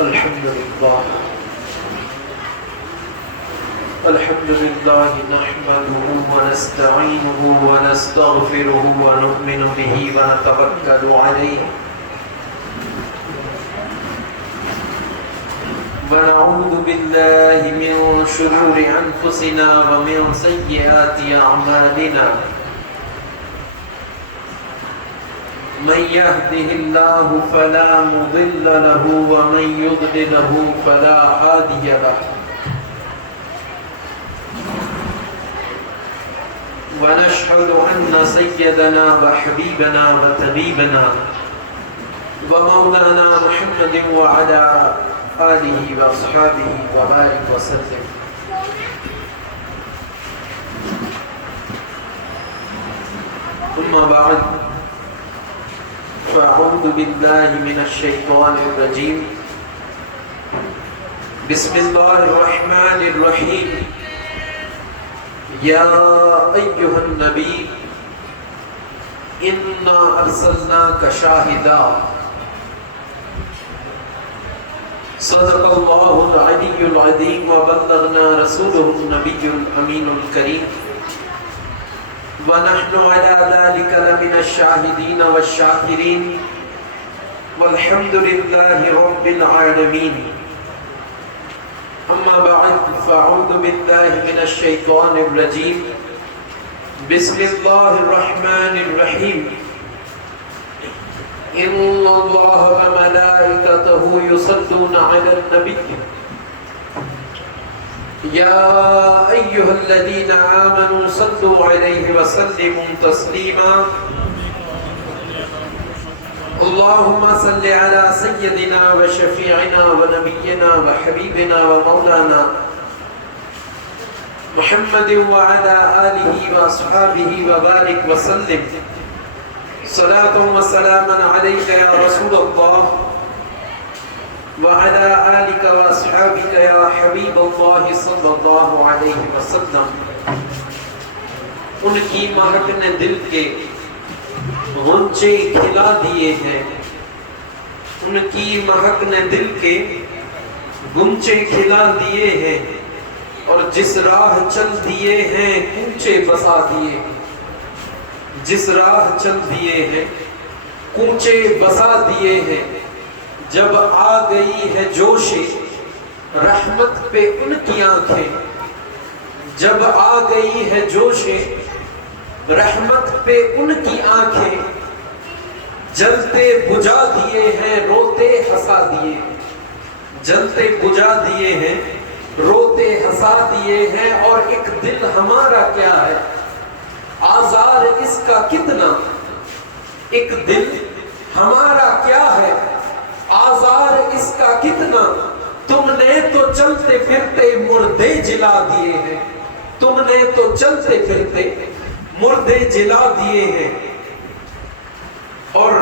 الحمد لله نحمده ونستعينه ونستغفره ونؤمن به ونتوكل عليه ونعوذ بالله من شرور أنفسنا ومن سيئات أعمالنا من يهده الله فلا مضل له ومن يضلله فلا هادي له ونشهد أن سيدنا وحبيبنا وطبيبنا ومولانا محمد وعلى آله وأصحابه وبارك وسلم. أما بعد فأعوذ بالله من الشيطان الرجيم. بسم الله الرحمن الرحيم. يا أيها النبي إنا أرسلناك شاهدا. صدق الله العلي العظيم وبلغنا رسوله النبي الأمين الكريم ونحن على ذلك لمن الشاهدين والشاكرين والحمد لله رب العالمين. أما بعد فأعوذ بالله من الشيطان الرجيم. بسم الله الرحمن الرحيم. إن الله وملائكته يصلون على النبي يا أيها الذين آمنوا صلوا عليه وسلموا تسليما. اللهم صل على سيدنا وشفيعنا ونبينا وحبيبنا ومولانا محمد وعلى آله وأصحابه وبارك وسلم. صلاة وسلاما عليك يا رسول الله وعلى آلك وأصحابك يا حبيب الله صلى الله عليه وسلم. ان کی مہک نے دل کے غنچے کھلا دیے ہیں. ان کی مہک نے دل کے گنچے کھلا دیے ہیں اور جس راہ چل دیے ہیں کوچے بسا دیے. جس راہ چل دیے ہیں کوچے بسا دیے ہیں. جب آ گئی ہے جوش رحمت پہ ان کی آنکھیں. جب آ گئی ہے جوش رحمت پہ ان کی آنکھیں. جلتے بجھا دیے ہیں روتے ہنسا دیے. جلتے بجھا دیے ہیں روتے ہنسا دیے ہیں. اور ایک دل ہمارا کیا ہے آزار اس کا کتنا. ایک دل ہمارا کیا ہے آزار اس کا کتنا. تم نے تو چلتے پھرتے مردے جلا دیے ہیں. تم نے تو چلتے پھرتے مردے جلا دیے ہیں. اور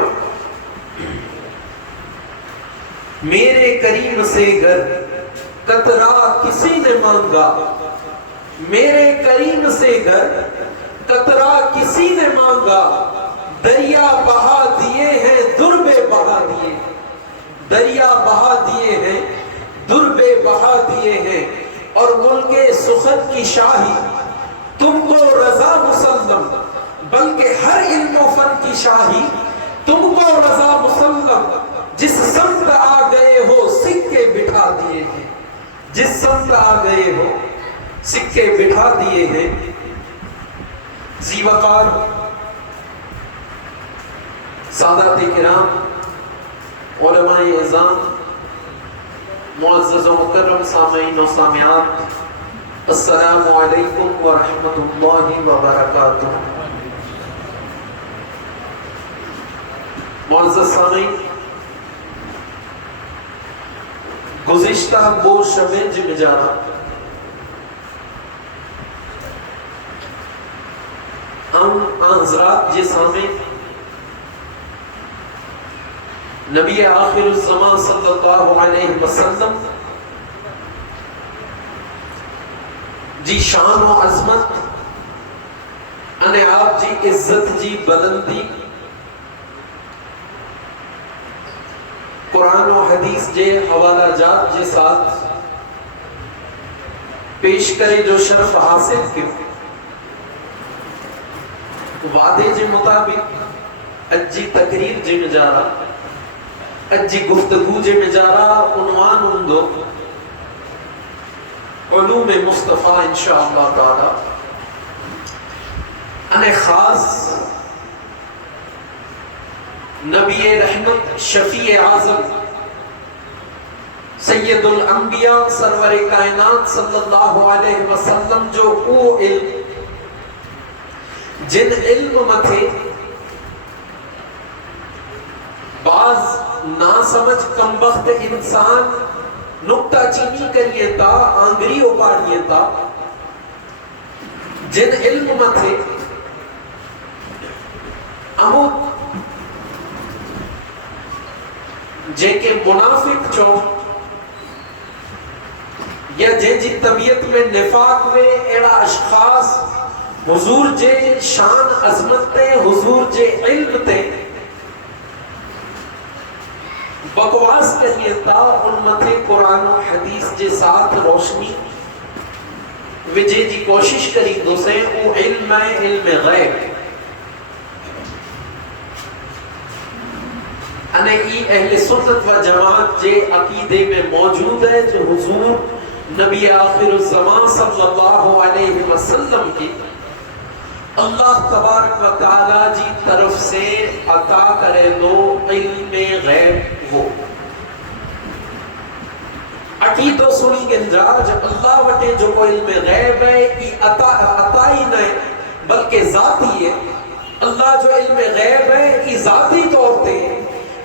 میرے کریم سے گر قطرہ کسی نے مانگا. میرے کریم سے گر قطرہ کسی نے مانگا. دریا بہا دیے ہیں دربے بہا دیے. دریا بہا دیے ہیں دربے بہا دیے ہیں. اور ملک سخن کی شاہی تم کو رضا مسلم بلکہ ہر علم و فن کی شاہی تم کو رضا مسلم. جس سمت آ گئے ہو سکے بٹھا دیے ہیں. جس سمت آ گئے ہو سکے بٹھا دیے ہیں. ذی وقار سادات کرام علماء اعظام معزز و مکرم سامعین و سامعات السلام علیکم ورحمۃ اللہ وبرکاتہ. معزز سامعین گزشتہ وہ شب جمجارہ ہم حضرات جی سامعین نبی آخر الزمان صلی اللہ علیہ وسلم جی شان و عظمت انے آپ جی عزت جی بلندی قرآن و حدیث جے حوالہ جات جے ساتھ پیش کرے جو شرف حاصل کیوں وعدے جے مطابق اجی تقریر جے میں جا رہا اجی گفتگو جے میں جا رہا عنوان ہندو علوم مصطفیٰ انشاءاللہ تعالی انہیں خاص نبی رحمت شفیع اعظم سید الانبیاء سرور کائنات صلی اللہ علیہ وسلم جو او علم جن علم متھے بعض نا سمجھ کمبخت انسان نکتہ چینی کریے تا آنگری اپاڑیے تا جن علم متھے امود جے کے منافق چو یا جے جی طبیعت میں نفاق میں ایڑا اشخاص حضور جے شان عظمت تے حضور جے علم تے بکواس کریے تا ان متھے قرآن و حدیث جے ساتھ روشنی وجے جی کوشش کری دو سے او علم ہے علم غیب انہیں ای اہل سنت و جماعت جے عقیدے میں موجود ہے جو حضور نبی آخر الزمان صلی اللہ علیہ وسلم کی اللہ تبارک و تعالی جی طرف سے عطا کرے دو علم غیب ہو عقیدہ سنی گنجا جب اللہ وٹے جو کو علم غیب ہے یہ عطا ہی نہیں بلکہ ذاتی ہے اللہ جو علم غیب ہے یہ ذاتی طور پہ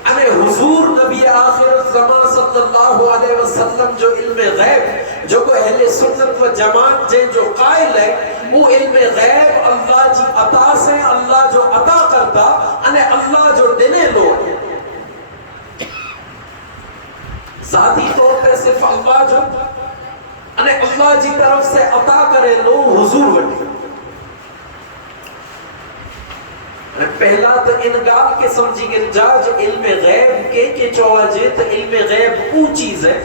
انہیں حضور نبی آخر الزمان صلی اللہ علیہ وسلم جو علم غیب جو کو اہل سنت و جماعت جن جو قائل ہے وہ علم غیب اللہ جی عطا سے اللہ جو عطا کرتا انہیں اللہ جو دینے لو ذاتی طور پہ صرف اللہ جو انہیں اللہ جی طرف سے عطا کرے لو حضور وٹی پہلا تو انگال کے سمجھی گن جا جو علم غیب کے چوہ جے تو علم غیب او چیز ہے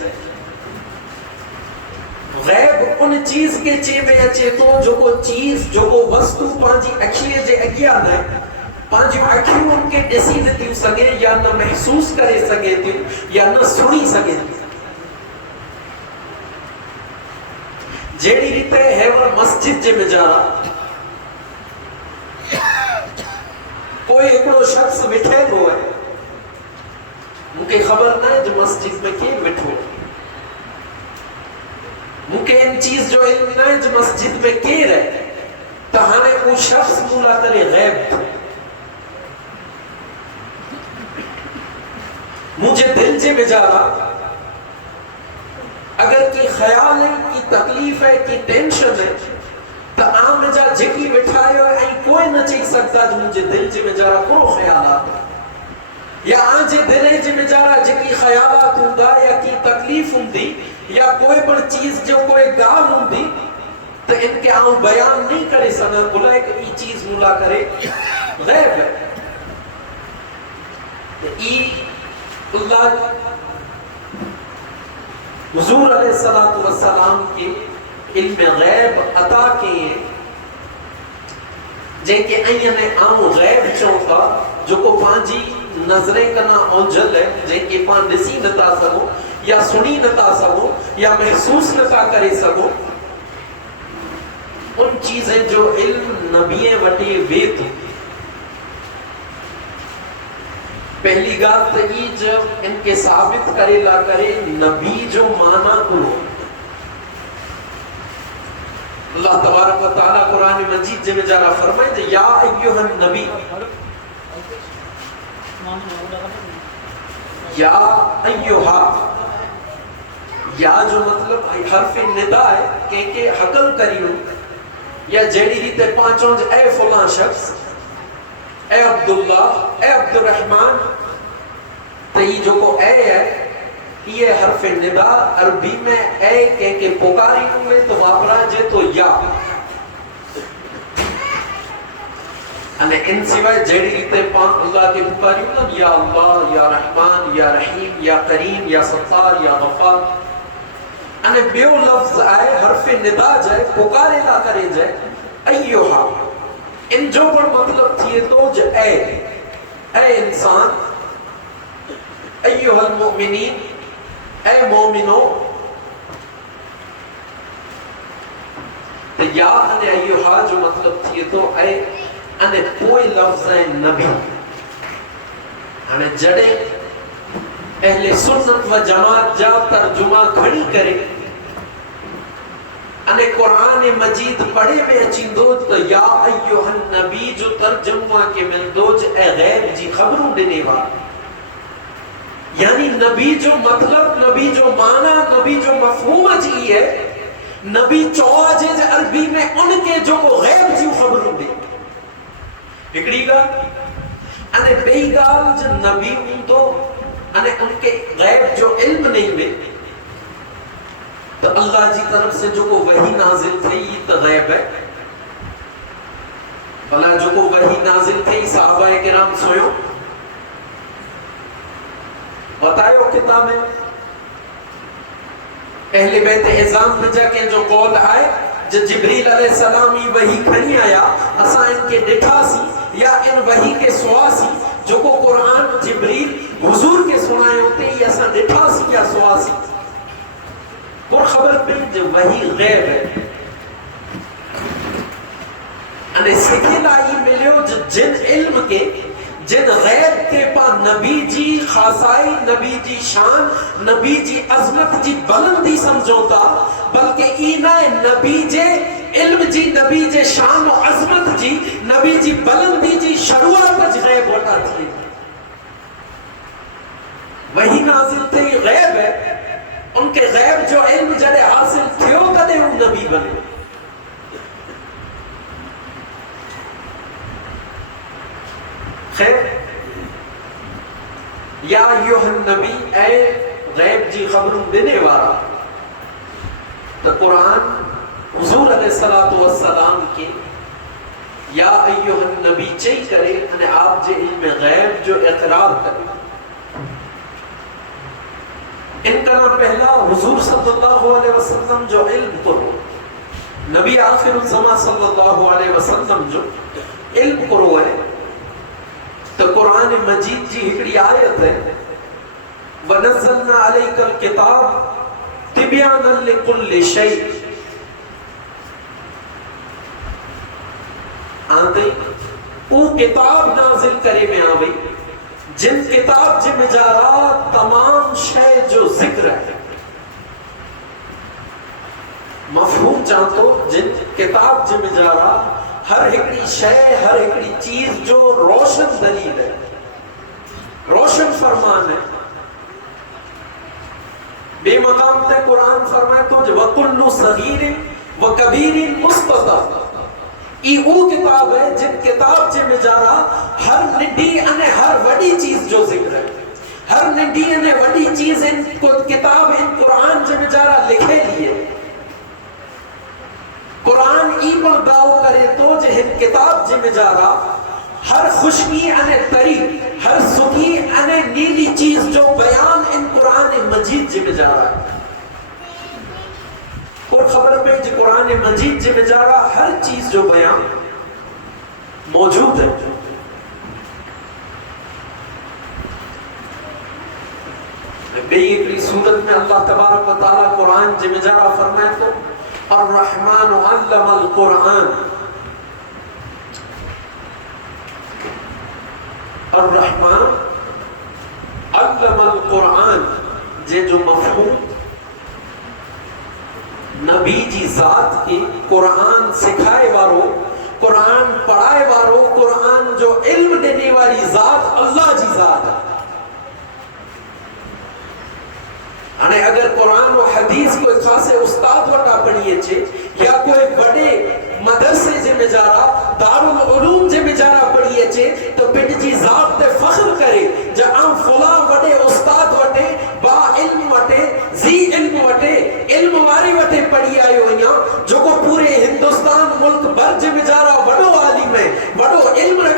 غیب ان چیز کے چے میں اچے تو جو کو چیز جو کو وستو پانچی اکھیے جے اگیا ہے پانچی اکھیوں ان کے ڈسی دیتیوں سگے یا نہ محسوس کرے سگے تیوں یا نہ سنی سگے جیڑی ریتے ہے وہ مسجد جے میں جا رہا کوئی ایکڑو شخص وٹھے گو ہے مجھے خبر نہ ہے جو مسجد میں کی وٹھو مجھے ان چیز جو علم نہ ہے جو مسجد میں کی رہے تہانے وہ شخص مولا کرے غیب مجھے دل جے میں جا رہا اگر کی خیال ہے کی تکلیف ہے کی ٹینشن ہے تو آم میں جا جکی بٹھائے ہوئے ہیں کوئی نہ چاہی سکتا جو مجھے دل جے میں جا رہا کرو خیالات یا آنجے دلے جے میں جا رہا جکی خیالات ہوں دا یا کی تکلیف ہوں دی یا کوئی بڑ چیز جو کوئی گال ہوں دی تو ان کے آؤں بیان نہیں کرے سنا بلا ہے کہ ای چیز مولا کرے غیب ہے ای اللہ حضور علیہ السلام کے علم غیب عطا کیے جن کے اینے آؤں غیب چونکا جو کو پانچی نظریں کنا اونجل ہے جن کے پان نسی نتا سکو یا سنی نتا سکو یا محسوس نتا کرے سکو ان چیزیں جو علم نبی وٹے ویت پہلی گات تھی جب ان کے ثابت کرے لا کرے نبی جو مانا کرو اللہ تبارک و تعالیٰ قرآن مجید جے میں جارہ فرمائے دے یا ایوہ النبی یا ایوہا یا جو مطلب حرف ندا ہے کہ حقل کریو یا جیڑی ہی تے پانچوں اے فلان شخص اے عبداللہ اے عبدالرحمن تی جو کو اے ہے یہ حرف ندا عربی میں اے کہ پکاری ہوئے تو واپرا جے تو یا ان ان سوائے جڑی ریتے پاک اللہ کے پکاریوں نا یا اللہ یا رحمان یا رحیم یا کریم یا ستار یا غفار ان بیو لفظ آئے حرف ندا جائے پکارے لا کرے جائے ایوہا ان جو پر مطلب تھیے تو جو اے انسان ایوہا المؤمنین اے مومنو تو یا ان ایوہا جو مطلب تھیے تو اے ان کوئی لفظ ہے نبی ان جڑے اہل سنت و جماعت جا ترجمہ کھڑی کرے ان قرآن مجید پڑھے میں اچین دوج تو یا ایوہ النبی جو ترجمہ کے من دوج اے غیب جی خبروں دینے والا یعنی نبی جو مطلب نبی جو معنی نبی جو مفہوم جی ہے نبی چوہ جے عربی میں ان کے جو کو غیب جی خبروں دے ہکڑی گا انہیں بئی گال جو نبی ہوں تو انہیں ان کے غیب جو علم نہیں میں تو اللہ جی طرف سے جو کو وحی نازل تھے یہ تو غیب ہے بلا جو کو وحی نازل تھے صحابہ کرام سوئو بتائیو کتاب میں اہل بیت اعظام میں جا کے جو قول آئے جو جبریل علیہ السلام یہ وحی کھنی آیا اسا ان کے ڈٹھا سی یا ان وحی کے سواسی جو کو قرآن جبریل حضور کے سنائے ہوتے ہیں یا اسا ڈٹھا سی یا سواسی اور خبر پہ جو وحی غیب ہے انہیں سکھے لائی ملیو جن علم کے جن غیب کے پا نبی جی خاصائی نبی جی شان نبی جی عظمت جی بلندی سمجھوتا بلکہ اینا نبی جے علم جی نبی جے شان و عظمت جی نبی جی بلندی جی شروعات جی غیب ہوتا تھی وہی نازل تھے غیب ہے ان کے غیب جو علم جڑے حاصل تھیو کدے وہ نبی بنے خیر یا ایوہ النبی اے غیب جی خبروں دینے والا تو قرآن حضور علیہ السلام کے یا ایوہ النبی چاہی کرے انہیں آپ جے علم غیب جو اقرار کرے ان کا نام پہلا حضور صلی اللہ علیہ وسلم جو علم کرو نبی آخر الزمان صلی اللہ علیہ وسلم جو علم کرو ہے تو قرآن مجید جی ہکڑی آیت ہے وَنَزَّلْنَا عَلَيْكَ الْكِتَابِ تِبْيَانًا لِكُلِّ شَيْءٍ آندھے وہ کتاب نازل کرے میں آوئی جن کتاب جی مجارہ تمام شے جو ذکر ہے مفہوم چاہتو جن کتاب جی مجارہ ہر ایکڑی شے ہر ایکڑی چیز جو روشن دلیل ہے روشن فرمان ہے بے مقام تے قرآن فرمائے تو جو وَكُلُّ صَغِيرٍ وَكَبِيرٍ مُسْتَطَى یہ وہ کتاب ہے جن کتاب جے میں جا رہا ہر نڈی انہیں ہر وڈی چیز جو ذکر ہے ہر نڈی انہیں وڈی چیز ان کتاب ان قرآن جے میں جا رہا لکھے لیے قرآن ای پر دعو کرے تو جو ہن کتاب جے میں جا رہا ہر خوشکی انہیں تری ہر سکی انہیں نیلی چیز جو بیان ان قرآن مجید جے میں جا رہا ہے اور خبر پہ جو قرآن مجید جے میں جا رہا ہر چیز جو بیان موجود ہے بے ایک صورت میں اللہ تبارک و تعالیٰ قرآن جے میں جا رہا فرمائے تو الرحمن علم القرآن الرحمن علم القرآن جے جو مفہوم نبی جی ذات کے قرآن سکھائے وارو قرآن پڑھائے وارو قرآن جو علم دینے والی ذات اللہ جی ذات ہے انہیں اگر قرآن و حدیث کوئی خاصے استاد وٹا پڑھیے چھے یا کوئی بڑے مدرسے جے میں جا رہا دارالعلوم جے میں جا رہا پڑھیے چھے تو پنڈ جی ذات تے فخر کرے جہاں فلاں وٹے استاد وٹے با علم وٹے زی علم وٹے علم واری وٹے پڑھی آئے ہوئیاں جو کو پورے ہندوستان ملک بھر جے میں جا رہا وڑو عالم ہے وڑو علم رکھ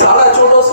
1450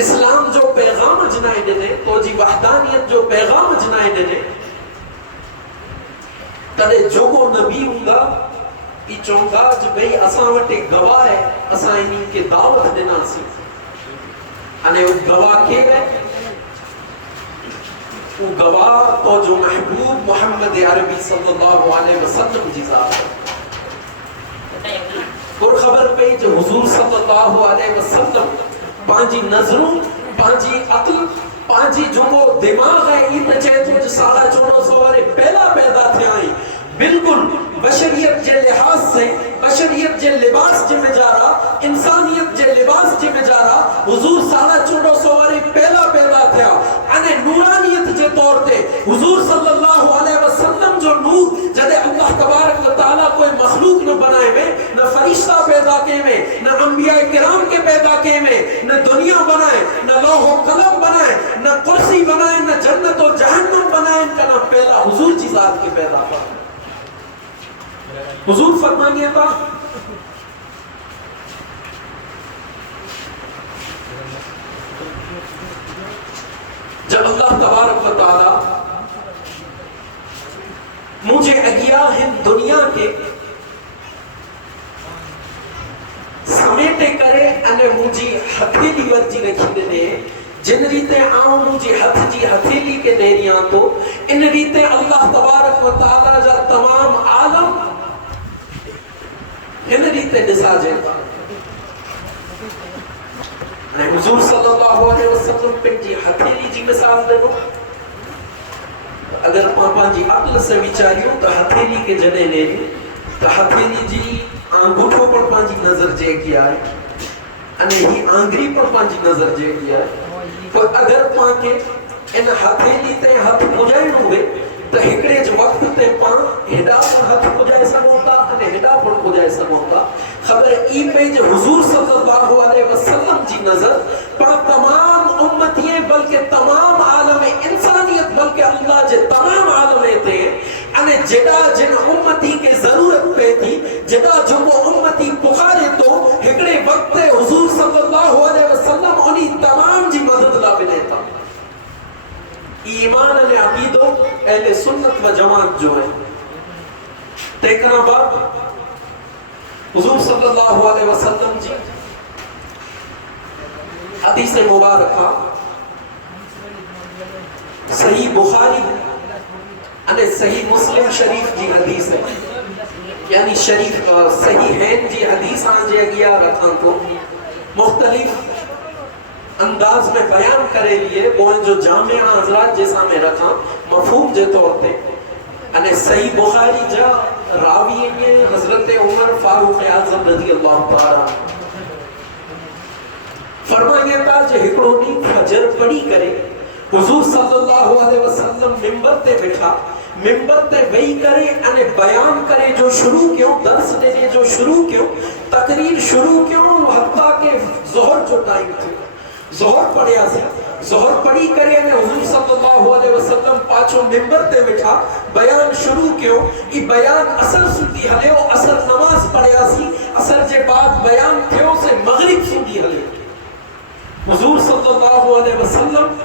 اسلام جو پیغام جنائے دینے تو جی وحدانیت جو پیغام جنائے دینے تڑے جو کو نبی ہوں گا ای چونگا جو بھئی اساں وٹے گواہ ہے اساں انہی کے دعوت دینا سی انہیں وہ گواہ کے گئے وہ گواہ تو جو محبوب محمد عربی صلی اللہ علیہ وسلم جی ذات اور خبر پہ جو حضور صلی اللہ علیہ وسلم پانچی نظروں پانچی عقل پانچی جو وہ دماغ ہے این چیتو جو 1450 وارے پہلا پیدا تھے آئیں بالکل بشریت جے لحاظ سے بشریت جے لباس جے میں جا رہا انسانیت جے لباس جے میں جا رہا حضور 1450 وارے پہلا پیدا تھیا انہیں نورانیت جے طور تے حضور صلی اللہ علیہ وسلم جو نور جدے اللہ تبارک و تعالیٰ کوئی مخلوق نہ بنائے میں نہ فرشتہ پیدا کے میں نہ انبیاء کرام کے پیدا کے میں نہ دنیا بنائے نہ لوح و قلم بنائے نہ کرسی بنائے نہ جنت و جہنم بنائے ان کا نہ پہلا حضور کی ذات کے پیدا تھا حضور فرمائیے تھا جب اللہ تبارک و تعالی مجھے اگیا ہم دنیا کے سمیٹے کرے انہیں مجھے ہتھیلی ورجی رکھی دینے جن ریتے آؤں مجھے ہتھ جی ہتھیلی کے نیریاں تو ان ریتے اللہ تبارک و تعالی جا تمام عالم ان ریتے نسا جیتا حضور صلی اللہ علیہ وسلم پہ جی ہتھیلی جی مثال دے دو اگر پاپا جی عقل سے وچاریوں تو ہتھیلی کے جنے نے تو ہتھیلی جی آنگوٹھوں پر پانچی نظر جے کیا ہے انہیں ہی آنگری پر پانچی نظر جے کیا ہے تو اگر پانکے ان ہتھیلی تے ہتھ پجائے ہوئے تو ہکڑے جو وقت تے پان ہڈا پر ہتھ پجائے سکوتا انہیں ہڈا پر پجائے سکوتا خبر ای پہ جو حضور صلی اللہ علیہ وسلم جی نظر پا تمام امتیے بلکہ تمام عالم انسانیت بلکہ اللہ جے تمام عالمیں تھے انہیں جدا جن امتی کے ضرورت پہ تھی جدا جو وہ امتی پخارے تو ہکڑے وقت حضور صلی اللہ علیہ وسلم انہیں تمام جی مدد لا ملے تھا ایمان علی عقیدو اہل سنت و جماعت جو ہے تیکنا باب حضور صلی اللہ علیہ وسلم جی حدیث مبارکہ صحیح بخاری انہیں صحیح مسلم شریف جی حدیث ہے یعنی شریف صحیح ہیں جی حدیث آنجے گیا رکھاں کو مختلف انداز میں بیان کرے لیے وہ جو جامعہ حضرات جیسا میں رکھا مفہوم جے طور تے انہیں صحیح بخاری جا راوی ہیں حضرت عمر فاروق اعظم رضی اللہ تعالیٰ فرمائیے تا جو ہکڑونی فجر پڑی کرے حضور صلی اللہ علیہ وسلم ممبر تے بٹھا ممبر تے وہی کرے انہیں بیان کرے جو شروع کیوں درس دینے جو شروع کیوں تقریر شروع کیوں حتیٰ کہ ظہر جو ٹائم تھے ظہر پڑھیا سے ظہر پڑھی کرے انہیں حضور صلی اللہ علیہ وسلم پاچھوں ممبر تے بٹھا بیان شروع کیوں ای بیان اثر سنتی ہلے و اثر نماز پڑھیا سی اثر جے بعد بیان تھیوں سے مغرب سنتی ہلے حضور صلی اللہ علیہ وسلم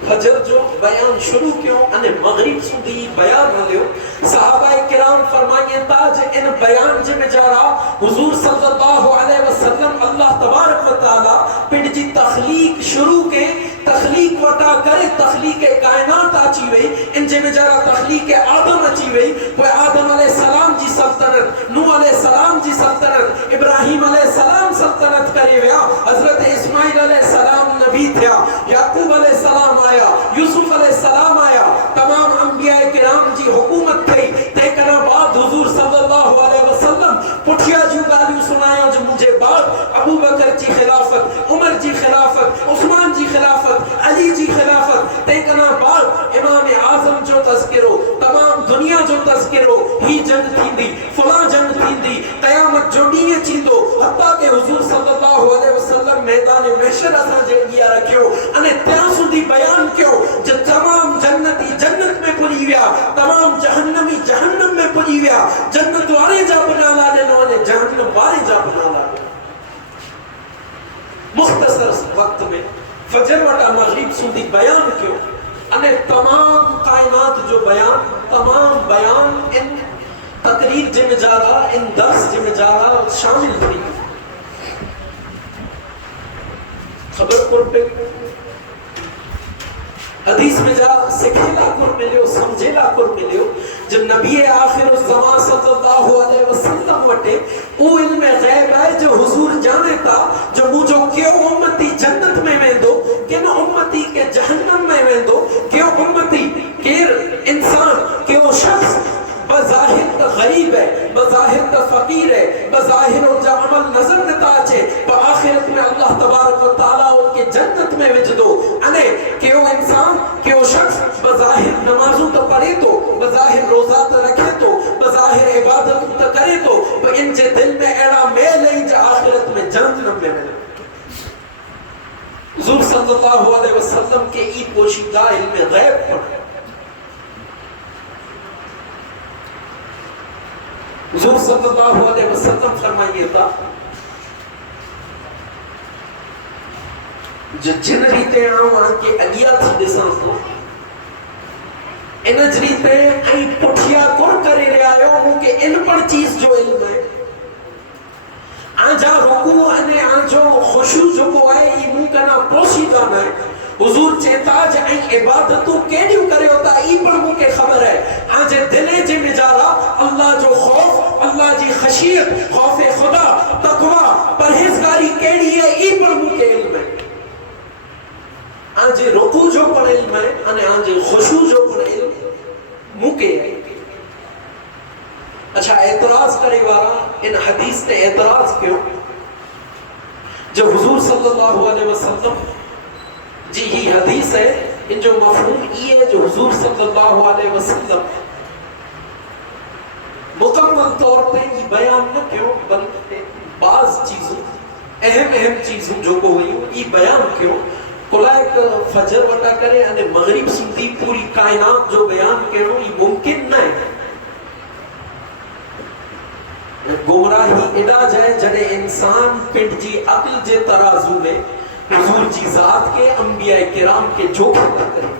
فجر جو بیان شروع کیوں انہیں مغرب سنتی بیان ہلے صحابہ کرام فرمائیے تاج ان بیان جے میں جا رہا حضور صلی اللہ علیہ وسلم اللہ تبارک و تعالی پھر جی تخلیق شروع کے تخلیق وطا کرے تخلیق کائنات آچی ہوئی ان جے میں جا رہا تخلیق آدم آچی ہوئی وہ آدم علیہ السلام جی سلطنت نوح علیہ السلام جی سلطنت ابراہیم علیہ السلام سلطنت کرے ویا حضرت اسماعیل علیہ السلام نبی تھیا یعقوب علیہ السلام آیا یوسف علیہ السلام آیا تمام انبیاء کرام جی حکومت تھی تیکنا بعد حضور صلی اللہ علیہ وسلم پٹھیا جو گالیوں سنایا جو مجھے بعد ابو بکر جی خلافت عمر جی خلافت عثمان جی خلافت علی جی خلافت تیکنا بعد امام اعظم جو تذکرو تمام دنیا جو تذکرو ہی جنگ تھی دی فلاں جنگ تھی دی قیامت جو نیے چیندو حتیٰ کہ حضور صلی اللہ علیہ وسلم میدان محشر اساں جنگیا رکھیو انہیں تیاسو دی بیان کیوں جو تمام جنتی جنت میں پلی ویا تمام جہنمی جہنم میں پلی ویا جنت والے جا بنا لانے جہنم والے جا بنا لانے مختصر وقت انہیں تمام کائنات جو بیان، تمام بیان ان تقریر جن جا رہا، ان درس جن جا رہا شامل تھی. خبر کر پہ حدیث میں جا سکھیلا کر ملیو، سمجھیلا کر ملیو. جب نبی آخر الزمان صلی اللہ علیہ وسلم وٹے او علم غیب ہے جو حضور جانے تا، جو مجھو کیوں امتی جنت میں ویندو، کن امتی کے جہنم میں ویندو، کیوں امتی کیر انسان، کیوں شخص بظاہر غریب ہے، بظاہر فقیر ہے، بظاہر جا عمل نظر نتا اچے، بآخرت میں اللہ تبارک و تعالیٰ ان کے جنت میں وجھ دو. انے کیوں انسان، کیوں شخص بظاہر نمازوں تو پڑھے تو، بظاہر روزہ تو رکھے تو، بظاہر عبادت تو کرے تو، ان کے دل میں ایڑا میل ہے جو آخرت میں جنت میں ملے. حضور صلی اللہ علیہ وسلم کے ای پوشیدہ علم غیب پڑھے. حضور صلی اللہ علیہ وسلم فرمائیے تھا جو جن ریتے آن کے اگیا تھی دسان تو ان جریتے ای پٹھیا کون کرے رہے آئے ہو کہ ان پر چیز جو علم ہے آجا رکو انے آجو خوشو جو کو آئے ای مو کنا پوشیدہ نہ ہے. حضور چیتا جائیں عبادتوں کیڑیوں کرے ہوتا ای پر مو کے خبر ہے. آجے دلے جے مجارا اللہ جو خوف، اللہ جی خشیت، خوف خدا، تقوی، پرہیزگاری کیڑی ہے ای پر مو کے علم ہے. آجے رکو جو پر علم ہے، انے آجے خشوع جو پر علم مو کے ہے. اچھا اعتراض کرے وارا ان حدیث نے اعتراض کیوں؟ جب حضور صلی اللہ علیہ وسلم جی ہی حدیث ہے، ان جو مفہوم یہ ہے جو حضور صلی اللہ علیہ وسلم مکمل طور پہ یہ بیان نہ کیوں بلکہ بعض چیزوں اہم چیزوں جو کو ہوئی یہ بیان کیوں قلائق فجر وٹا کرے یعنی مغرب سندھی پوری کائنات جو بیان کرو یہ ممکن نہ ہے. گمراہی اڈا جائے جڑے انسان پنڈ جی عقل جے ترازو میں حضور جی ذات کے انبیاء کرام کے جوکھے نہ کریں.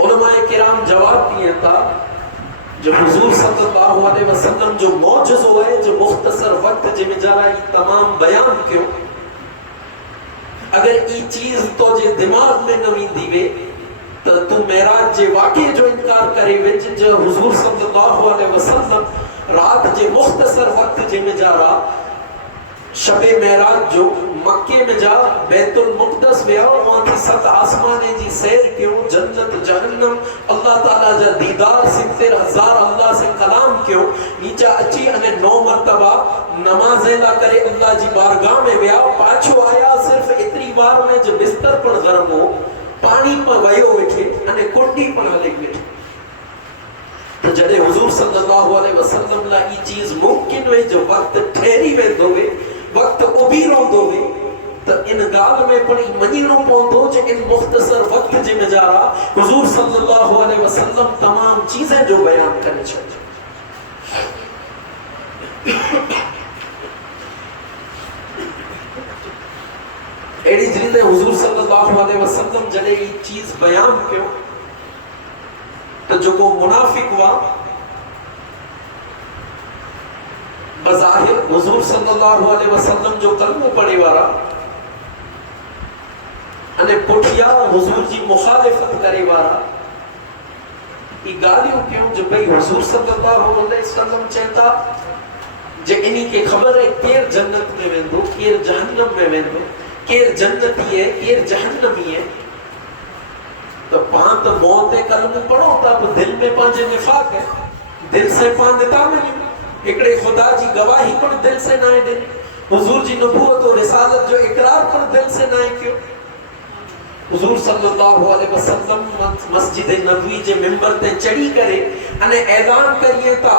علماء کرام جواب دیے تھا جو حضور صلی اللہ علیہ وسلم جو معجزہ ہے جو مختصر وقت جے میں جا رہا یہ تمام بیان کیوں اگر یہ چیز تو جے دماغ میں نوین دیوے تو معراج جے واقعے جو انکار کرے وچ جو حضور صلی اللہ علیہ وسلم رات جے مختصر وقت جے میں جا رہا شب معراج جو مکے میں جا بیت المقدس ویا وہاں کی 7 آسمانے جی سیر کیوں، جنت جہنم اللہ تعالیٰ جا دیدار 70,000 اللہ سے کلام کیوں، نیچا اچھی انہیں 9 مرتبہ نمازیں لا کرے اللہ جی بارگاہ میں ویا پاچھو آیا صرف اتنی بار میں جو بستر پر گرم ہو پانی پر ویو ویٹھے انہیں کنڈی پر ہلک ویٹھے. تو جڑے حضور صلی اللہ علیہ وسلم لا یہ چیز ممکن ہوئے جو وقت ٹھہری وے دوے وقت ابیروں دوے تو ان گال میں پڑی منیروں پوندو جو ان مختصر وقت جے میں جا رہا حضور صلی اللہ علیہ وسلم تمام چیزیں جو بیان کرنے چاہتے. ایڈی جریدے حضور صلی اللہ علیہ وسلم جڑے یہ چیز بیان کیوں تو جو کو منافق ہوا بظاہر حضور صلی اللہ علیہ وسلم جو کلمہ پڑھے وارا انہیں پٹھیا حضور جی مخالفت کرے وارا یہ گالیوں کیوں جو بھئی حضور صلی اللہ علیہ وسلم چاہتا جو انہی کے خبر ہے کیر جنت میں ویندو کیر جہنم میں ویندو کیر جنتی ہے کیر جہنمی ہے تو پانت موت کلمہ پڑھو تب دل میں پانچے نفاق ہے دل سے پاندتا میں ایکڑے خدا جی گواہی پر دل سے نائے دل حضور جی نبوت و رسالت جو اقرار پر دل سے نائے کیوں. حضور صلی اللہ علیہ وسلم مسجد نبوی جے ممبر تے چڑھی کرے انہیں اعلان کریے تا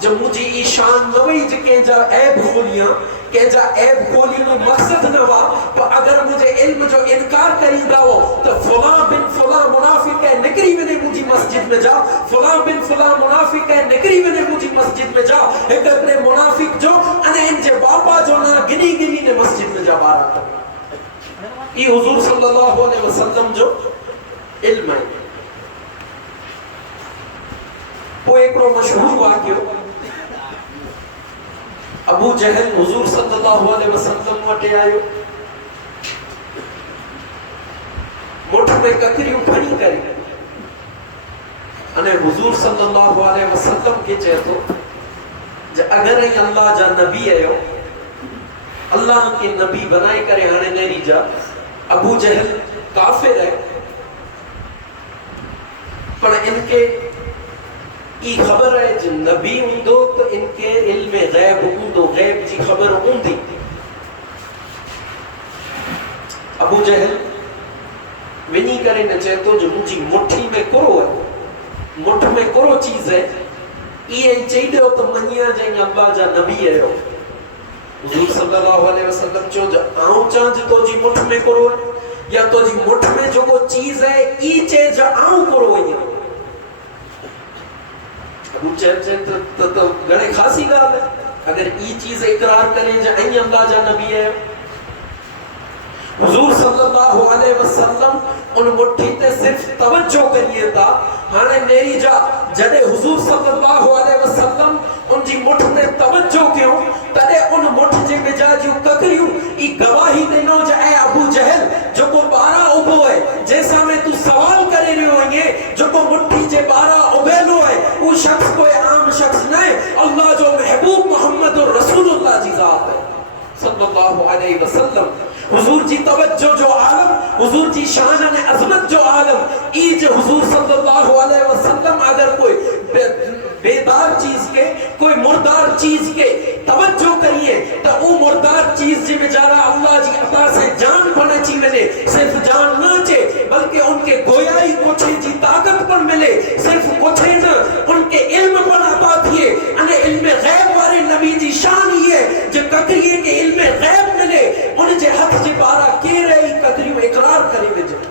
جب مجھے ای شان نوئی جو کہنجا عیب کھولیاں کہنجا عیب کھولی نو مقصد نوا تو اگر مجھے علم جو انکار کری داو تو فلاں بن فلاں منافق ہے نکری ونے مجھے مسجد میں جا فلاں بن فلاں منافق ہے نکری ونے مجھے مسجد میں جا ایک اپنے منافق جو انہیں ان جے باپا جو نا گنی نے مسجد میں جا بارا کر یہ حضور صلی اللہ علیہ وسلم جو علم ہے. وہ ایک مشہور واقعہ ابو جہل حضور صلی اللہ علیہ وسلم وٹے آئے مٹھ میں ککریوں پھنی کری انہیں حضور صلی اللہ علیہ وسلم کے چہتو اگر ہی اللہ جا نبی ہے اللہ کے نبی بنائے کرے آنے نہیں جا. ابو جہل کافر ہے پر ان کے ای خبر ہے جو نبی ہوندو تو ان کے علم غیب ہوندو غیب جی خبر ہوندی. ابو جہل ونی کرے نہ چاہتو جو مجھے مٹھی میں کرو ہے مٹھ میں کرو چیز ہے یہ چاہیے ہو تو منیا جائیں اللہ جا نبی ہے. حضور صلی اللہ علیہ وسلم چو جو آؤں چاہج تو جی مٹھ میں کرو ہے یا تو جی مٹھ میں جو کو چیز ہے ای چے جا آؤں کرو ہے. ابو جہل تو گھنے خاصی گال ہے اگر ای چیز اقرار کریں جا این اللہ جا نبی ہے. حضور صلی اللہ علیہ وسلم ان مٹھی تے صرف توجہ کریے تھا ہانے میری جا جدے حضور صلی اللہ علیہ وسلم ان جی مٹھ میں توجہ کیوں تدے ان مٹھ جے بجا جو ککریوں ای گواہی دینو جا اے ابو جہل جو کو بارہ ابو ہے جیسا میں تو سوال کرے رہے ہوئیں جو کو مٹھی جے بارہ ابیلو ہے وہ شخص کوئی عام شخص نہیں اللہ جو محبوب محمد رسول اللہ جی ذات ہے صلی اللہ علیہ وسلم. حضور جی توجہ جو عالم حضور جی شان عظمت جو عالم ای جو حضور صلی اللہ علیہ وسلم اگر کوئی بیدار چیز کے کوئی مردار چیز کے توجہ کریے تو وہ مردار چیز جی بیچارہ اللہ جی عطا سے جان بنے چی ملے صرف جان نہ چے بلکہ ان کے گویائی کچھے جی طاقت پر ملے صرف کچھے نہ ان کے علم پر عطا تھیے انہیں علم غیب والے نبی جی شان ہی ہے جو ککریے کے علم غیب ملے انہیں جے ہاتھ جے بارہ کی رہی ککریوں اقرار کرے وجہ.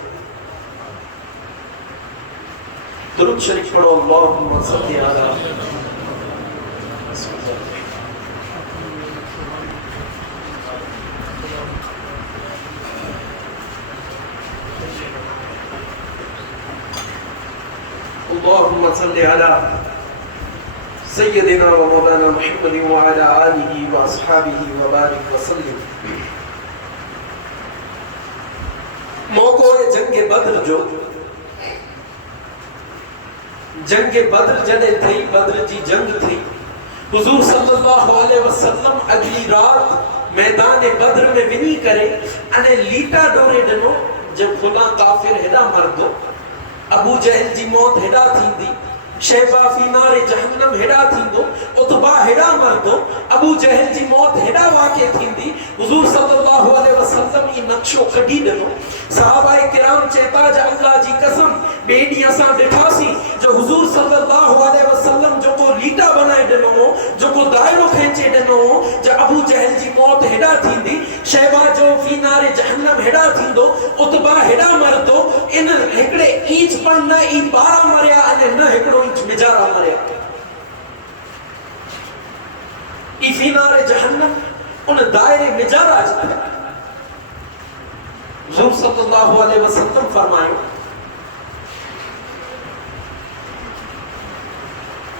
درود شریف پڑھو اللہم صلی علی اللہم صلی علی سیدنا و مولانا محمد وعلی آلہ و اصحابہ و بارک وسلم. موقع جنگ بدر جو جنگ بدر جدے تھی بدر جی جنگ تھی حضور صلی اللہ علیہ وسلم اگلی رات میدان بدر میں ونی کرے انہیں لیٹا ڈورے ڈنو جب خلا کافر ہدا مردو ابو جہل جی موت ہدا تھی دی شیبہ فی نار جہنم ہدا تھی دو اتبا ہدا مردو ابو جہل جی موت ہدا واقع تھی دی. حضور صلی اللہ علیہ وسلم یہ نقشو کھڑی ڈنو صحابہ کرام چیتا جا اللہ جی قسم بیڈی اساں ڈٹھا سی جو حضور صلی اللہ علیہ وسلم جو کو لیٹا بنائے ڈنو جو کو دائروں کھینچے ڈنو جو ابو جہل جی موت ہدا تھی دی شیبہ جو فی نار جہنم ہدا تھی دو اتبا ہدا مردو ان ہکڑے اینچ پڑھنا ای بارہ مریا انہیں نہ ہکڑو اینچ مجارہ مریا ای فی نار جہنم ان دائرے مجارہ جاتا ہے. حضور صلی اللہ علیہ وسلم فرمائے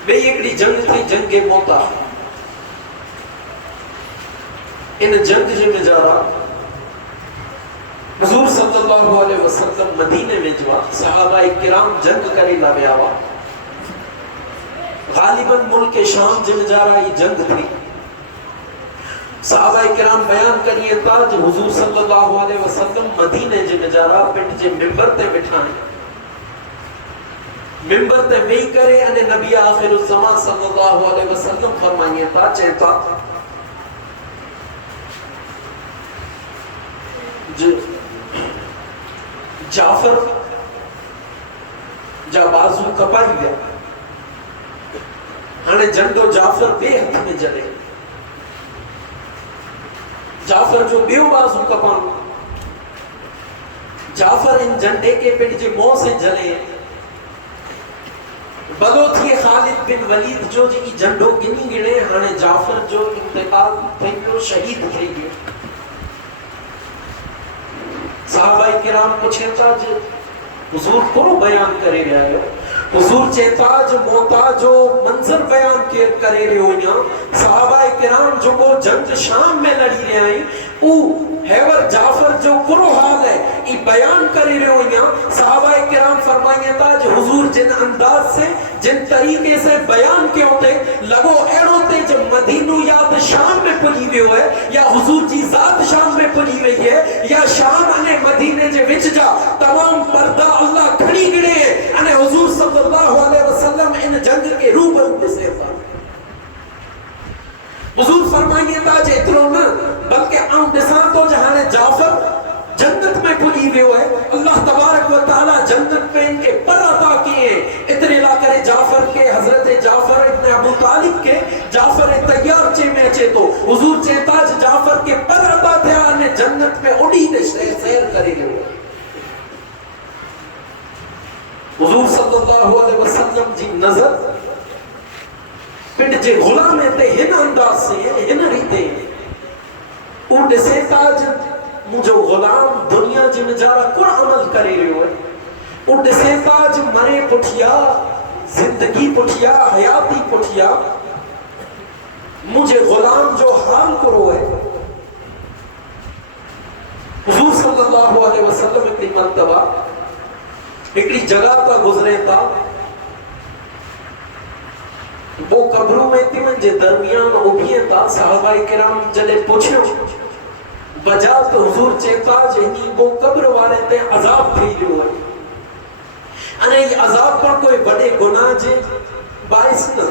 بے ایکڑی جنگ تھی جنگ موتا ان جنگ جے میں جارا حضور صلی اللہ علیہ وسلم مدینے میں جوا صحابہ کرام جنگ کرے لا بیاوا غالباً ملک شام جے میں جارا یہ جنگ تھی. صحابہ کرام بیان کریے تا جو حضور صلی اللہ علیہ وسلم مدینے جے نجارہ پنڈ جے ممبر تے بٹھائیں ممبر تے وہی کرے انہیں نبی آخر الزمان صلی اللہ علیہ وسلم فرمائیے تا چہتا جعفر جا بازو کپائی گیا ہانے جنڈو جعفر بے ہتھ میں جلے جعفر جو بیو بازو کپان جعفر ان جنڈے کے پیٹ جے مو سے جلے بلو تھی خالد بن ولید جو جی جنڈو گنی گڑے ہانے جعفر جو انتقال تھے شہید تھے گئے. صحابہ کرام پوچھے تھا جو حضور کو بیان کرے رہے ہو، حضور چیتا جو موتا جو منظر بیان کرے رہے ہو یہاں صحابہ کرام جو کو جنگ شام میں لڑی رہے ہیں او حیور جعفر جو کرو حال ہے ای بیان کرے رہے ہو یہاں صحابہ کرام فرمائیں تھا جو حضور جن انداز سے جن طریقے سے بیان کے ہوتے لگو ایڑو تے جو مدینو یاد شام میں پلی ہوئے ہوئے یا حضور جی ذات شام میں پلی ہوئی ہے یا شام انے مدینے جے وچ جا تمام پردہ اللہ کھڑی گڑے ہیں انے حضور صلی اللہ علیہ وسلم ان جنگ کے روبرو دسے تھا حضور فرمائیے تھا جے اترو نہ بلکہ آن دسان تو جہاں جعفر جنت میں پلی ہوئے ہوئے اللہ تبارک و تعالی جنت میں ان کے پر عطا کیے اتنے لا کرے جعفر کے حضرت جعفر ابن ابو طالب کے جعفر تیار چے میں چے تو حضور چیتا جعفر کے پر عطا تھے آنے جنت میں اڑی دے سیر کرے ہوئے حضور صلی اللہ علیہ وسلم جی نظر پنڈ جے غلام تے ہن انداز سے ہن ریتے او دسے تاج مجھو غلام دنیا جی نجارہ کن عمل کرے رہے ہوئے او دسے تاج مرے پٹھیا زندگی پٹھیا حیاتی پٹھیا مجھے غلام جو حال کرو ہے حضور صلی اللہ علیہ وسلم اکلی مرتبہ اکلی جگہ تا گزرے تا وہ قبروں میں تیمن جے درمیان اٹھئے تا صحابہ کرام جلے پوچھے وجہ تو حضور چیتا جہنی وہ قبر والے تے عذاب تھی جو ہے انہیں یہ عذاب پر کوئی بڑے گناہ جے باعث نہ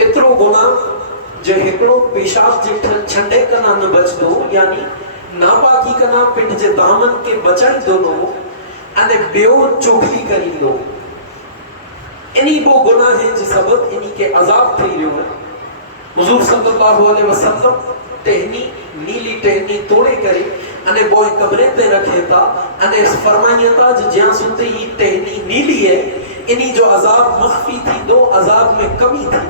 اترو گناہ جو ہکڑو پیشاب جے چھنڈے کنا نہ بچ دو یعنی ناپاکی کنا پنڈ جے دامن کے بچائی دونوں انہیں بیو چوکلی کری دو انہی وہ گناہ ہیں جی سبب انہی کے عذاب تھی جو ہے حضور صلی اللہ علیہ وسلم ٹہنی نیلی ٹہنی توڑے کرے انہیں بوئے قبرے تے رکھے تا انہیں فرمائیے تا جہاں سنتے ہی ٹہنی نیلی ہے انہی جو عذاب مخفی تھی دو عذاب میں کمی تھی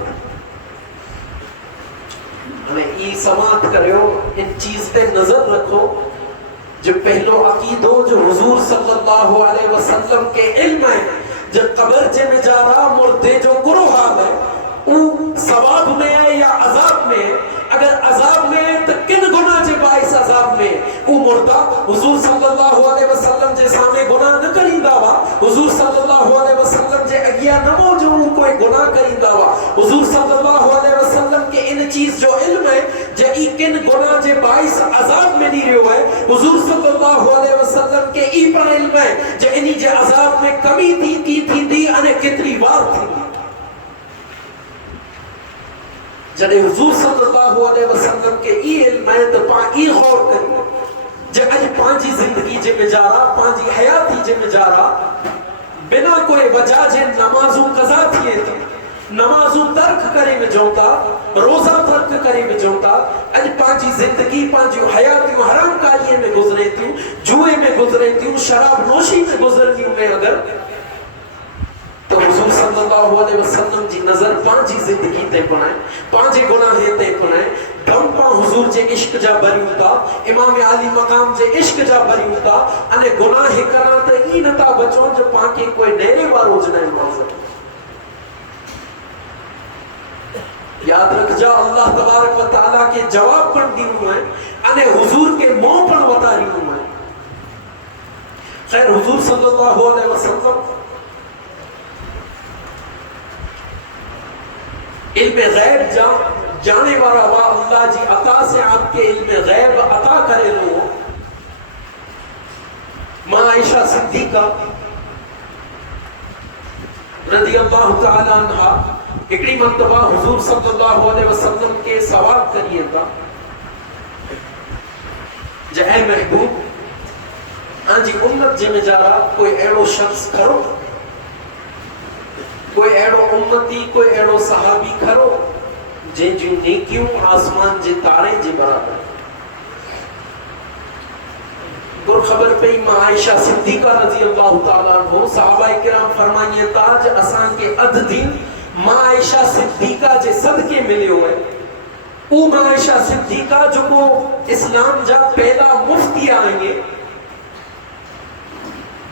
ہمیں ای سماعت کریو ان چیز تے نظر رکھو جو پہلو عقیدو جو حضور صلی اللہ علیہ وسلم کے علم ہے جو قبر جے میں جا رہا مردے جو کرو حال ہے او ثواب میں ہے یا عذاب میں ہے اگر عذاب میں ہے تو کن گناہ جے باعث عذاب میں او مردہ حضور صلی اللہ علیہ وسلم جے سامنے گناہ نہ کریں داوا حضور صلی اللہ علیہ وسلم جے اگیا نمو جو کوئی گناہ کریں داوا حضور صلی اللہ علیہ وسلم کے ان چیز جو علم ہے جے ای کن گناہ جے باعث عذاب میں نہیں رہو ہے حضور صلی اللہ علیہ وسلم کے ای پر علم ہے جے انہی جے عذاب میں کمی تھی دی انہیں کتری وار تھی جنہیں حضور صلی اللہ علیہ وسلم کے ای علم ہے تو ای غور کریں جب اج پانچی زندگی جے میں جا رہا پانچی حیاتی جے میں جا رہا بنا کوئی وجہ جے نمازوں قضا تھیے تھے نمازوں ترک کرے میں جوتا روزہ ترک کرے میں جوتا اج پانچی زندگی پانچی حیاتی حرام کاریے میں گزرے تھی جوئے میں گزرے تھی شراب نوشی میں گزرتی ہوں میں اگر تو حضور صلی اللہ علیہ وسلم جی نظر پانچی زندگی تے پنائیں پانچے گناہ تے پنائیں دم پا حضور جے عشق جا بری ہوتا امام علی مقام جے عشق جا بری ہوتا انہیں گناہ کرا تو ای نتا بچوں جو پانکے کوئی نیرے بارو جنہیں معذر یاد رکھ جا اللہ تبارک و تعالیٰ کے جواب پر دی ہوں ہیں انہیں حضور کے موہ پر وطاری ہوں ہیں خیر حضور صلی اللہ علیہ وسلم علم غیب جانے والا وا اللہ جی عطا سے آپ کے علم غیب عطا کرے لو ماں عائشہ صدیقہ رضی اللہ تعالیٰ عنہ اکڑی مرتبہ حضور صلی اللہ علیہ وسلم کے سوال کریے تھا جے اے محبوب آنجی امت جے میں جا رہا کوئی ایڑو شخص کرو کوئی ایڑو امتی کوئی ایڑو صحابی کھرو جن جو نیکیوں آسمان جے تارے جے برابر گر خبر پہ ماں عائشہ صدیقہ رضی اللہ تعالیٰ عنہ صحابہ کرام فرمائیے تاج اسان کے اد دین ماں عائشہ صدیقہ جے صدقے ملے ہوئے او عائشہ صدیقہ جو کو اسلام جا پہلا مفتی آئیں گے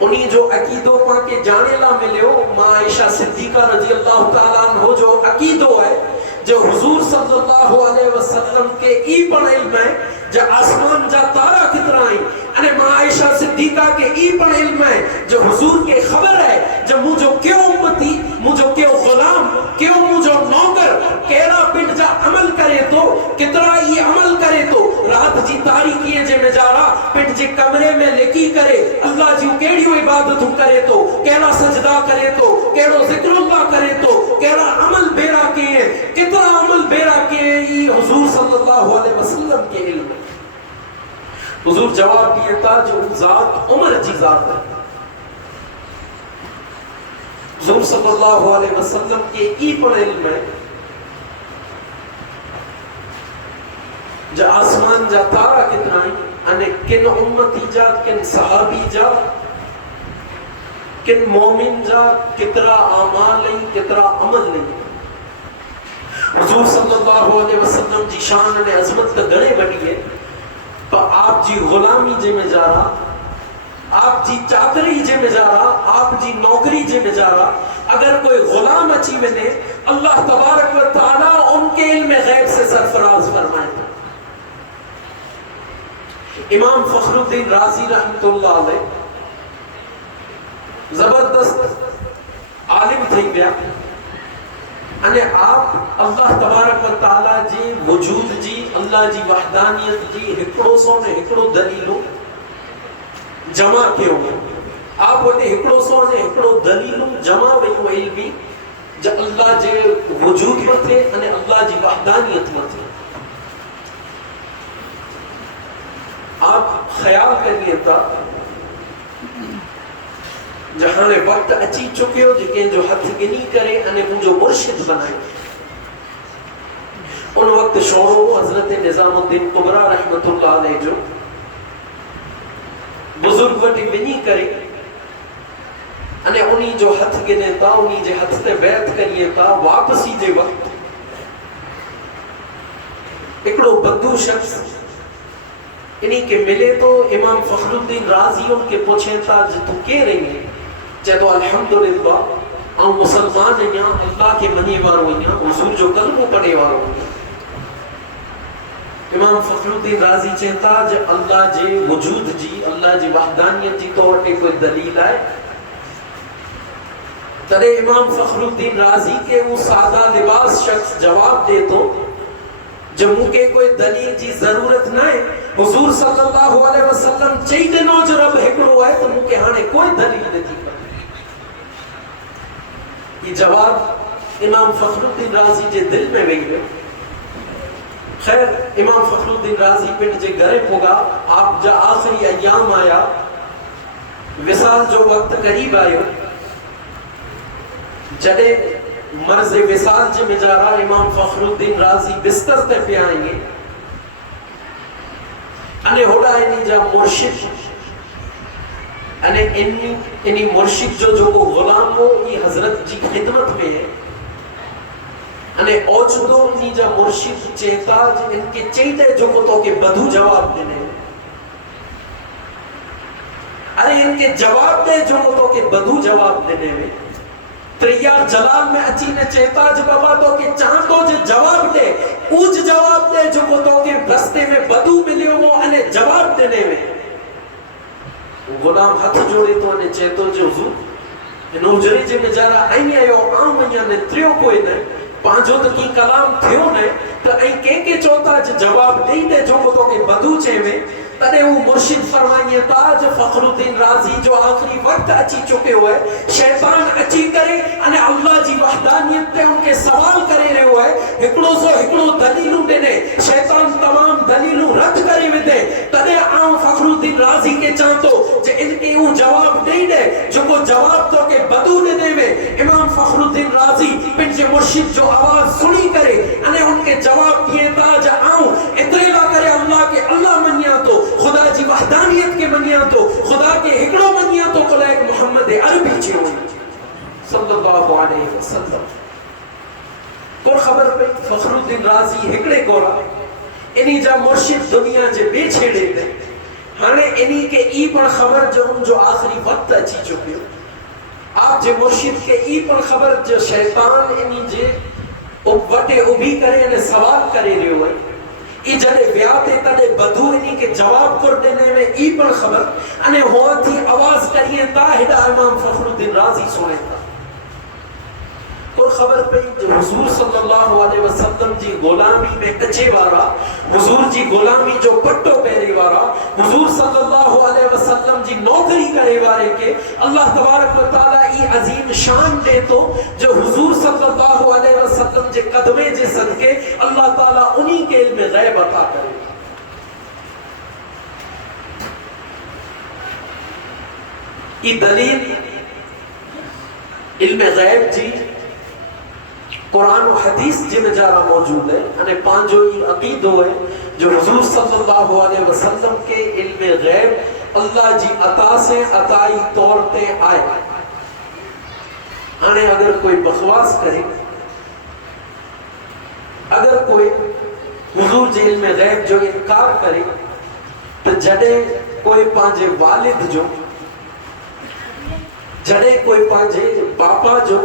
انہی جو عقیدوں پا کے جانے لا ملیو عائشہ صدیقہ رضی اللہ تعالیٰ عنہ جو عقیدوں ہے جو حضور صلی اللہ علیہ وسلم کے ای پر علم ہے جو آسمان جا تارا کتنا آئیں انہیں عائشہ صدیقہ کے ای پر علم ہے جو حضور کے خبر ہے جو مجھو کیوں امتی مجھو کیوں غلام کیوں مجھو نوکر کیڑا پٹ جا عمل کرے تو کتنا یہ عمل کرے تو رات جی تاریکیے جے میں جا رہا پٹ جے کمرے میں لکی کرے اللہ جی کیڑیوں عبادتوں کرے تو کیڑا سجدہ کرے تو کیڑو ذکر اللہ کرے تو کیڑا عمل بیرا کیے کتنا عمل بیرا کیے یہ حضور صلی اللہ علیہ وسلم کے علم ہے حضور جواب دیے تھا جو ذات عمر جی ذات ہے حضور صلی اللہ علیہ وسلم کے ای پر علم ہے جا آسمان جا تارا کتنا ہے انہیں کن امتی جا کن صحابی جا کن مومن جا کترا اعمال نہیں کترا عمل نہیں حضور صلی اللہ علیہ وسلم جی شان نے عظمت کا گڑے بڑی ہے تو آپ جی غلامی جے میں جا رہا آپ جی چاکری جے میں جا رہا آپ جی نوکری جے میں جا رہا اگر کوئی غلام اچھی ونے اللہ تبارک و تعالیٰ ان کے علم غیب سے سرفراز فرمائے تھا امام فخر الدین رازی رحمت اللہ علیہ زبردست عالم تھی گیا انہیں آپ اللہ تبارک و تعالیٰ جی وجود جی اللہ جی وحدانیت جی ہکڑوں سو نے ہکڑوں دلیلوں جمع کیوں آپ وٹے ہکڑوں سو نے ہکڑوں دلیلوں جمع ویوں علمی جو اللہ جے وجود میں تھے انہیں اللہ جی وحدانیت میں تھے آپ خیال کریے تھا جہاں وقت اچھی چکے ہو جکیں جو ہتھ گنی کرے انہیں مجھو مرشد بنائے ان وقت شورو حضرت نظام الدین قبرہ رحمت اللہ علیہ جو بزرگ وٹی بنی کرے انہیں انہی جو ہتھ گنے تا انہی جو ہتھ تے بیعت کریے تا واپسی دے وقت اکڑو بدو شخص انہی کے ملے تو امام فخر الدین رازی ان کے پوچھیں تا جو تو کہہ رہی ہیں چاہے تو الحمدللہ اور مسلمان ہیں یہاں اللہ کے منی وارو ہیں یہاں حضور جو کلموں پڑے وارو ہیں امام فخر الدین رازی چاہتا جو اللہ جے وجود جی اللہ جی وحدانیت جی تو وٹے کوئی دلیل آئے ترے امام فخر الدین رازی کے وہ سادہ لباس شخص جواب دے تو جب مجھے کوئی دلیل جی ضرورت نہ ہے حضور صلی اللہ علیہ وسلم چاہی دنوں جو رب ہکڑو ہے تو مجھے ہانے کوئی دلیل دیتی پر یہ جواب امام فخر الدین رازی جے دل میں وہی ہے خیر امام فخر الدین رازی پنڈ جے گھرے پوگا آپ جا آخری ایام آیا وصال جو وقت قریب آئے جڑے مرض وصال جے میں جا رہا امام فخر الدین رازی بستر تے پہ آئیں گے انہیں ہوڑا انہی جا مرشد انہی مرشد جو کو غلام ہو یہ حضرت جی خدمت میں ہے انہیں اوچدو انہی جا مرشد چہتا ان کے چہتے جو کو تو کے بدو جواب دینے ارے ان کے جواب دے جو کو تو کے بدو جواب دینے میں تریار جلال میں اچھی نے چہتا جو بابا تو کے چاہتو جو جواب دے اوچ جواب دے جو کو تو کے رستے میں بدو ملے وہ انہیں جواب دینے میں غلام ہاتھ جوڑے تو انہیں چہتو جو حضور انہوں جرے جے میں جا رہا آئیں آئیو آم آئیاں نے تریو کوئی نہیں پانچوں تکی کلام تھیو نے تو این کے چوتا جواب نہیں دے جو کو تو کے بدو چھے میں تنے وہ مرشد فرمائیے تا جو فخر الدین رازی جو آخری وقت اچھی چکے ہوئے شیطان اچھی کرے انہیں اللہ جی وحدانیت تے ان کے سوال کرے رہے ہوئے ہکڑوں سو ہکڑوں دلیلوں دینے شیطان تمام دلیلوں رد کرے ہوئے دے تنے آن فخر الدین رازی کے چاہتو جو ان کے وہ جواب نہیں دے جو کو جواب تو کے بدو نے دے میں امام فخر الدین رازی پن جو مرشد جو آواز سنی کرے انہیں ان کے جواب دیے تا جو آن اتریلا کرے اللہ کے اللہ منیا تو خدا جی وحدانیت کے منیا تو خدا کے ہکڑوں منیا تو قلعہ محمد عربی چھو صلی اللہ علیہ وسلم کو خبر پئی فخر الدین رازی ہکڑے کورا انہی جا مرشد دنیا جے بے چھیڑے دے ہانے انہی کے ای پر خبر جو ان جو آخری وقت اچھی چکیو آپ جے مرشد کے ای پر خبر جو شیطان انہی جے وٹے ابھی کرے انہیں سوال کرے رہے ہوئے ای جڑے ویاتے تڑے بدو انہی کے جواب کر دینے میں ای پر خبر انہیں ہوا تھی آواز کریے تا ہڈا امام فخر الدین رازی سوئے تھا اور خبر پہ جو حضور صلی اللہ علیہ وسلم جی غلامی میں کچے وارا حضور جی غلامی جو پٹو پہنے وارا حضور صلی اللہ علیہ وسلم جی نوکری کرے وارے کے اللہ تبارک و تعالی ای عظیم شان دے تو جو حضور صلی اللہ علیہ وسلم جے قدمے جے صدقے اللہ تعالی انہی کے علم غیب عطا کرے ای دلیل علم غیب جی قرآن و حدیث جن جارا موجود ہے انہیں پانچو عقیدو ہے جو حضور صلی اللہ علیہ وسلم کے علم غیب اللہ جی عطا سے عطائی طور تے آئے انہیں اگر کوئی بخواس کرے اگر کوئی حضور جی علم غیب جو انکار کرے تو جڑے کوئی پانچے والد جو جڑے کوئی پانچے باپا جو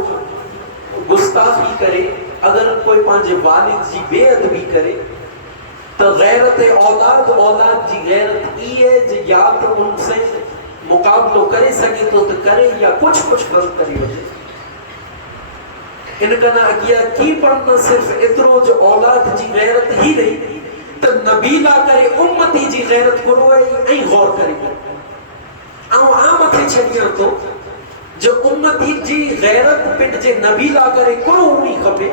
گستاخی کرے اگر کوئی پانچے والد جی بے ادبی کرے تو غیرت اولاد جی غیرت ای ہے جی یا تو ان سے مقابلہ کرے سکے تو کرے یا کچھ غلط کرے ہو جائے ان کا نا اگیا کی پڑھنا صرف اترو جو اولاد جی غیرت ہی نہیں تو نبی لا کرے امتی جی غیرت کرو ہے غور کرے آمت چھڑیاں تو جو امتی جی غیرت پنڈ جے نبی لا کرے کرو ہونی کھپے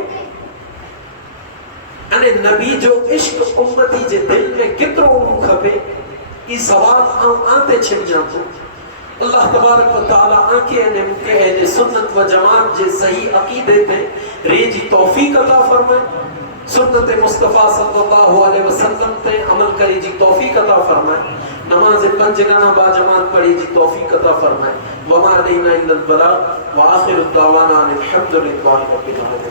انہیں نبی جو عشق امتی جے دل میں کترو ہونی کھپے یہ سوال آتے چھڑیاں تو اللہ تبارک و تعالیٰ آنکھیں انہیں مکہ اہل سنت و جماعت جے صحیح عقیدے میں ریجی توفیق عطا فرمائے سنت مصطفیٰ صلی اللہ علیہ وسلم تے عمل کرے جی توفیق عطا فرمائے نماز پنجگانہ با جماعت پڑھی جی توفیق عطا فرمائے وما علینا الا البلاغ وآخر الدعوانا الحمد للہ رب العالمین